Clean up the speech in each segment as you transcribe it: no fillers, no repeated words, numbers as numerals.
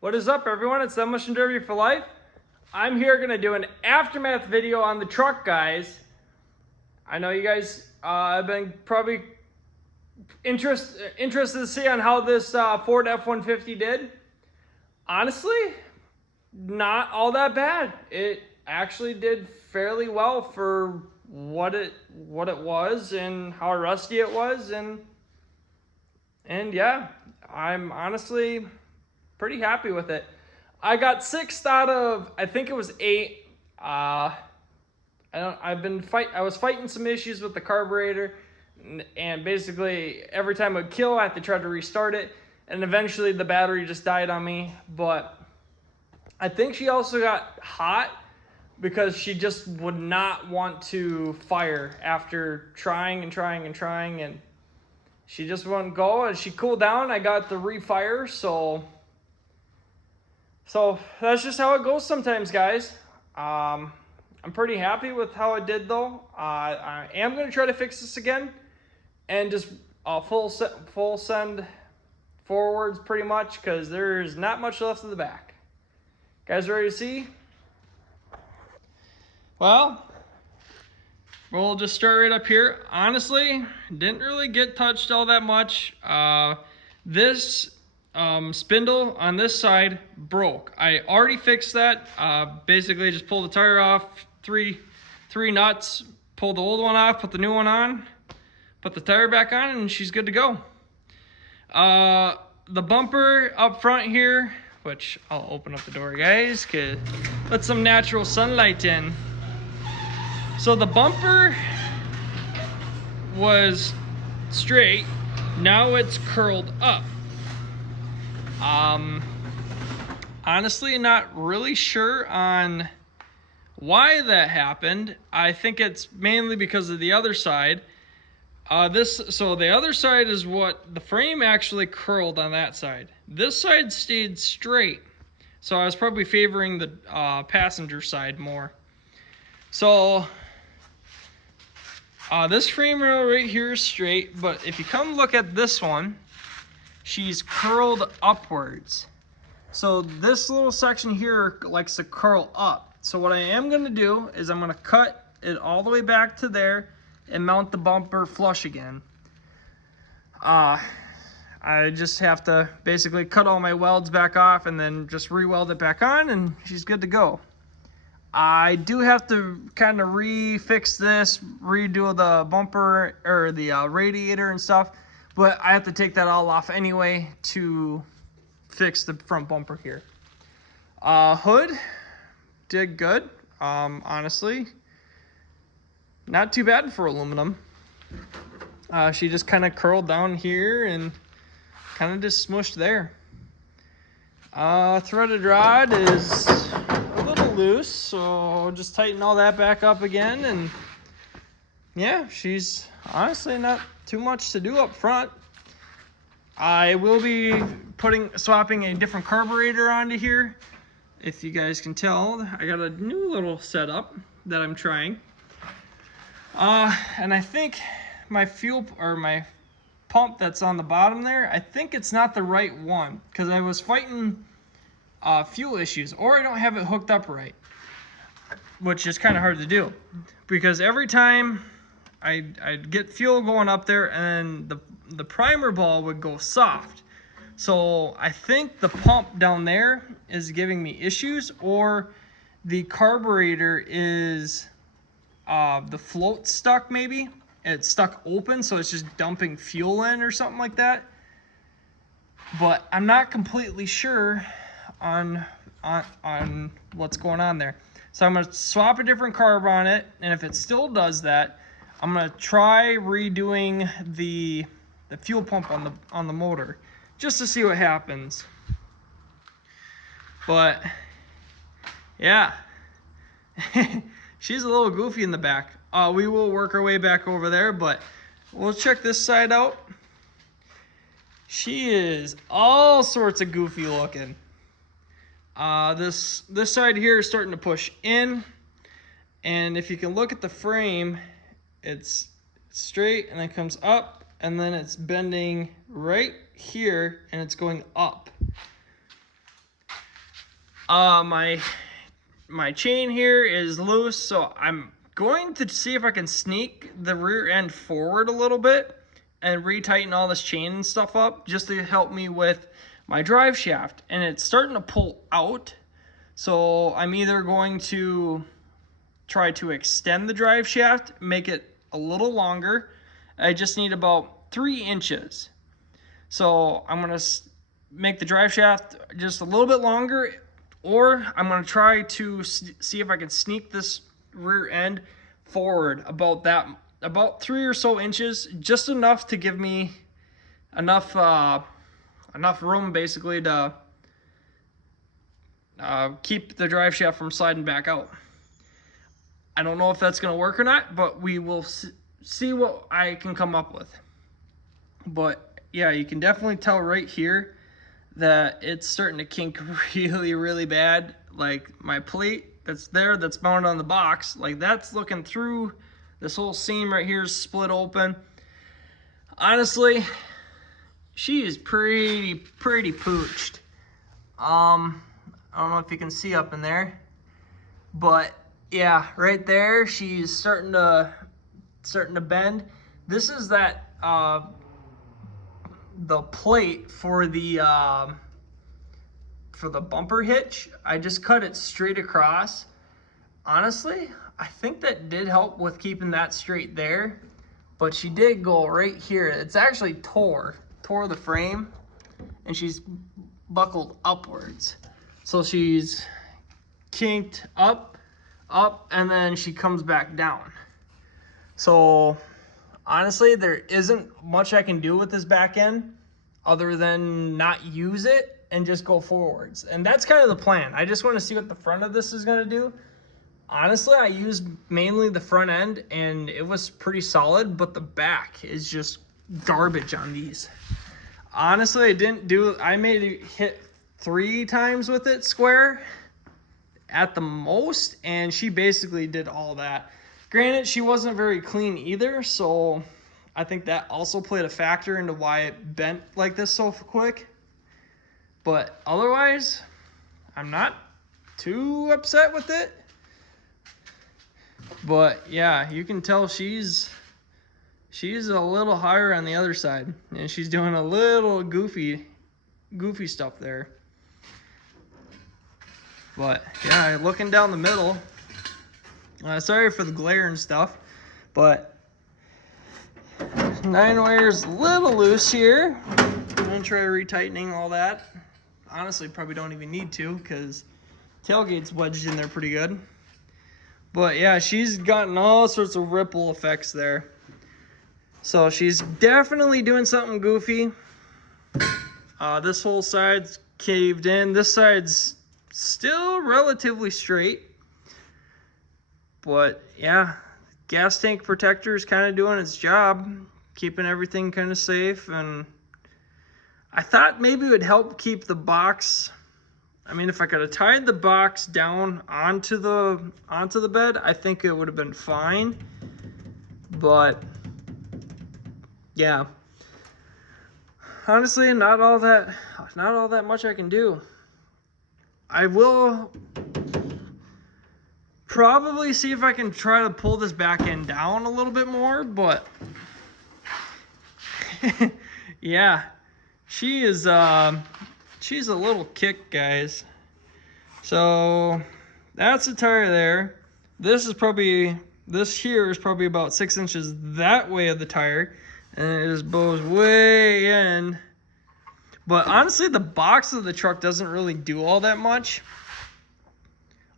What is up, everyone? It's Demolition Derby for Life. I'm here going to do an aftermath video on the truck, guys. I know you guys have been probably interested to see on how this Ford F-150 did. Honestly, not all that bad. It actually did fairly well for what it was and how rusty it was, and yeah, I'm honestly pretty happy with it. I got 6 out of, I think it was 8. I was fighting some issues with the carburetor, and basically every time it would kill, I had to try to restart it, and eventually the battery just died on me. But I think she also got hot because she just would not want to fire after trying and she just wouldn't go, and she cooled down. I got the refire, so that's just how it goes sometimes, guys. I'm pretty happy with how it did, though. I am going to try to fix this again and just full send forwards pretty much, because there's not much left of the back. Guys ready to see? Well, we'll just start right up here. Honestly, didn't really get touched all that much. This spindle on this side broke. I already fixed that. Basically just pulled the tire off, three nuts, pulled the old one off, put the new one on, put the tire back on, and she's good to go. The bumper up front here, which I'll open up the door, guys, to let some natural sunlight in. So the bumper was straight, now it's curled up. Honestly, not really sure on why that happened. I think it's mainly because of the other side. So the other side is what the frame actually curled on that side. This side stayed straight. So I was probably favoring the passenger side more. So this frame rail right here is straight, but if you come look at this one, she's curled upwards. So this little section here likes to curl up. So what I am going to do is I'm going to cut it all the way back to there and mount the bumper flush again. I just have to basically cut all my welds back off and then just re-weld it back on, and she's good to go. I do have to kind of refix this, redo the bumper or the radiator and stuff, but I have to take that all off anyway to fix the front bumper here. Hood did good, honestly. Not too bad for aluminum. She just kind of curled down here and kind of just smushed there. Threaded rod is a little loose, so just tighten all that back up again, and yeah, she's honestly not too much to do up front. I will be swapping a different carburetor onto here. If you guys can tell, I got a new little setup that I'm trying. And I think my my pump that's on the bottom there, I think it's not the right one, because I was fighting fuel issues, or I don't have it hooked up right, which is kind of hard to do, because every time I'd get fuel going up there and the primer ball would go soft. So I think the pump down there is giving me issues, or the carburetor is the float stuck, maybe it's stuck open, so it's just dumping fuel in or something like that. But I'm not completely sure on what's going on there. So I'm going to swap a different carb on it, and if it still does that, I'm going to try redoing the fuel pump on the motor just to see what happens. But yeah, she's a little goofy in the back. We will work our way back over there, but we'll check this side out. She is all sorts of goofy looking. This side here is starting to push in, and if you can look at the frame, it's straight and then comes up, and then it's bending right here and it's going up. My chain here is loose, so I'm going to see if I can sneak the rear end forward a little bit and retighten all this chain and stuff up just to help me with my drive shaft. And it's starting to pull out, so I'm either going to try to extend the drive shaft, make it a little longer. I just need about 3 inches. So I'm gonna make the drive shaft just a little bit longer, or I'm gonna try to see if I can sneak this rear end forward about 3 or so inches, just enough to give me enough room basically to keep the drive shaft from sliding back out. I don't know if that's gonna work or not, but we will see what I can come up with. But yeah, you can definitely tell right here that it's starting to kink really, really bad. Like my plate that's there, that's mounted on the box, like that's looking through. This whole seam right here is split open. Honestly, she is pretty pooched. I don't know if you can see up in there, but yeah, right there, she's starting to bend. This is that the plate for the bumper hitch. I just cut it straight across. Honestly, I think that did help with keeping that straight there, but she did go right here. It's actually tore the frame, and she's buckled upwards. So she's kinked up, and then she comes back down. So honestly, there isn't much I can do with this back end other than not use it and just go forwards. And that's kind of the plan. I just want to see what the front of this is going to do. Honestly, I used mainly the front end and it was pretty solid, but the back is just garbage on these. Honestly, I made it hit 3 times with it square at the most, and she basically did all that. Granted, she wasn't very clean either, so I think that also played a factor into why it bent like this so quick. But otherwise, I'm not too upset with it. But yeah, you can tell she's a little higher on the other side, and she's doing a little goofy stuff there. But yeah, looking down the middle, sorry for the glare and stuff, but 9-wire's a little loose here. I'm gonna try retightening all that. Honestly, probably don't even need to, because tailgate's wedged in there pretty good. But yeah, she's gotten all sorts of ripple effects there. So she's definitely doing something goofy. This whole side's caved in. This side's still relatively straight. But yeah, gas tank protector is kind of doing its job, keeping everything kind of safe. And I thought maybe it would help keep the box. I mean, if I could have tied the box down onto the bed, I think it would have been fine. But yeah, honestly, not all that much I can do. I will probably see if I can try to pull this back end down a little bit more, but yeah, she's a little kick, guys. So that's the tire there. This here is probably about 6 inches that way of the tire, and it just bows way in. But honestly, the box of the truck doesn't really do all that much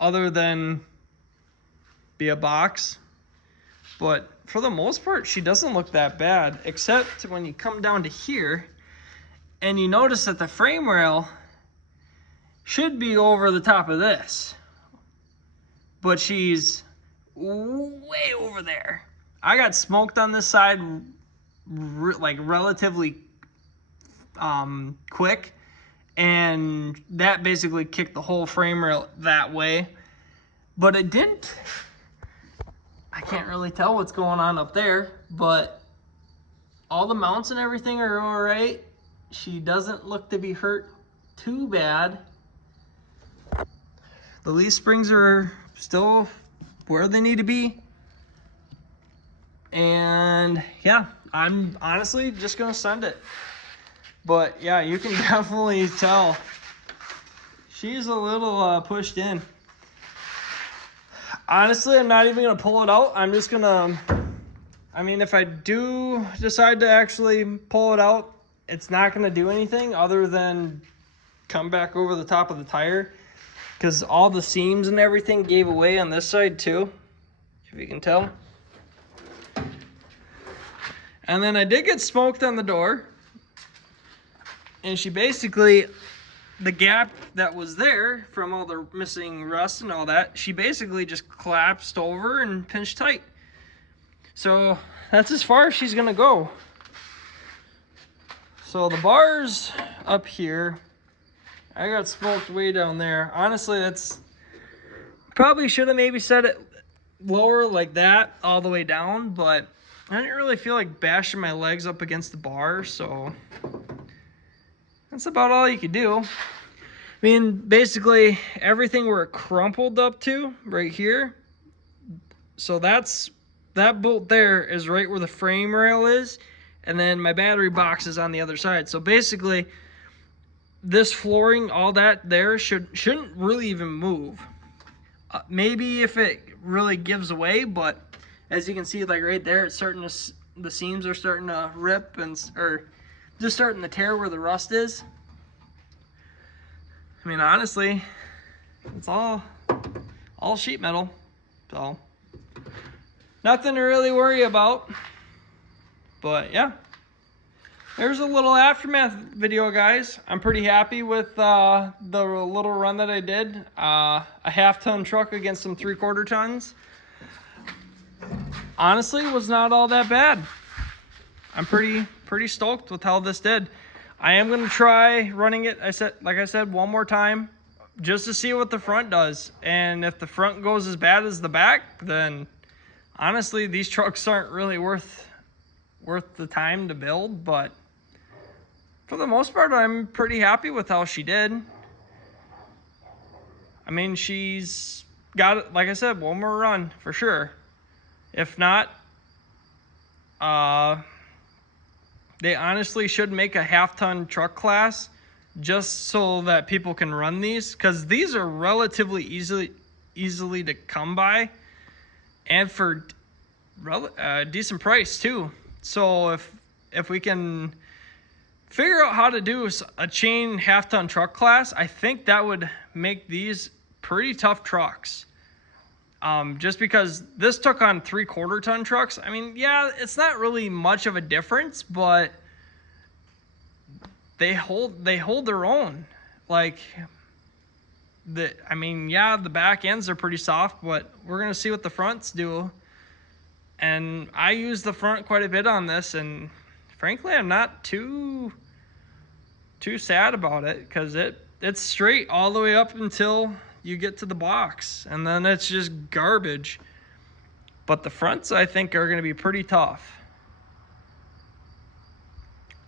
other than be a box. But for the most part, she doesn't look that bad, except when you come down to here and you notice that the frame rail should be over the top of this, but she's way over there. I got smoked on this side like relatively quick, and that basically kicked the whole frame rail that way. But it didn't, I can't really tell what's going on up there, but all the mounts and everything are all right. She doesn't look to be hurt too bad. The leaf springs are still where they need to be. And yeah, I'm honestly just gonna send it. But yeah, you can definitely tell she's a little pushed in. Honestly, I'm not even gonna pull it out. I'm just gonna, I mean, if I do decide to actually pull it out, it's not gonna do anything other than come back over the top of the tire, because all the seams and everything gave away on this side too, if you can tell. And then I did get smoked on the door, and she basically, the gap that was there from all the missing rust and all that, she basically just collapsed over and pinched tight. So that's as far as she's gonna go. So the bars up here, I got smoked way down there. Honestly, that's probably should have maybe set it lower like that all the way down, but I didn't really feel like bashing my legs up against the bar, so that's about all you could do. I mean, basically everything where it crumpled up to right here, so that bolt there is right where the frame rail is, and then my battery box is on the other side. So basically this flooring, all that there shouldn't really even move. Maybe if it really gives away, but as you can see, like right there, it's starting to, the seams are starting to rip or just starting to tear where the rust is. I mean, honestly, it's all sheet metal, so nothing to really worry about. But yeah, there's a little aftermath video, guys. I'm pretty happy with the little run that I did. A half-ton truck against some 3/4 tons. Honestly, was not all that bad. I'm pretty stoked with how this did. I am gonna try running it, like I said, one more time, just to see what the front does. And if the front goes as bad as the back, then honestly, these trucks aren't really worth the time to build. But for the most part, I'm pretty happy with how she did. I mean, she's got, like I said, one more run for sure. If not, they honestly should make a half-ton truck class just so that people can run these, because these are relatively easily to come by, and for decent price too. So if we can figure out how to do a chain half-ton truck class, I think that would make these pretty tough trucks. Just because this took on 3/4 ton trucks. I mean, yeah, it's not really much of a difference, but they hold their own. Like, I mean, yeah, the back ends are pretty soft, but we're gonna see what the fronts do. And I use the front quite a bit on this, and frankly, I'm not too sad about it, because it's straight all the way up until you get to the box, and then it's just garbage. But the fronts, I think, are going to be pretty tough.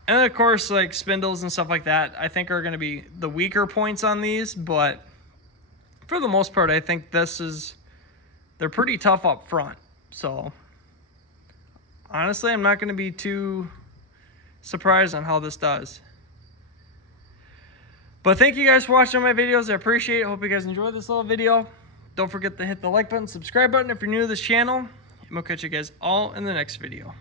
And of course, like spindles and stuff like that, I think are going to be the weaker points on these. But for the most part, I think they're pretty tough up front. So honestly, I'm not going to be too surprised on how this does. But thank you guys for watching my videos. I appreciate it. Hope you guys enjoyed this little video. Don't forget to hit the like button, subscribe button if you're new to this channel. And we'll catch you guys all in the next video.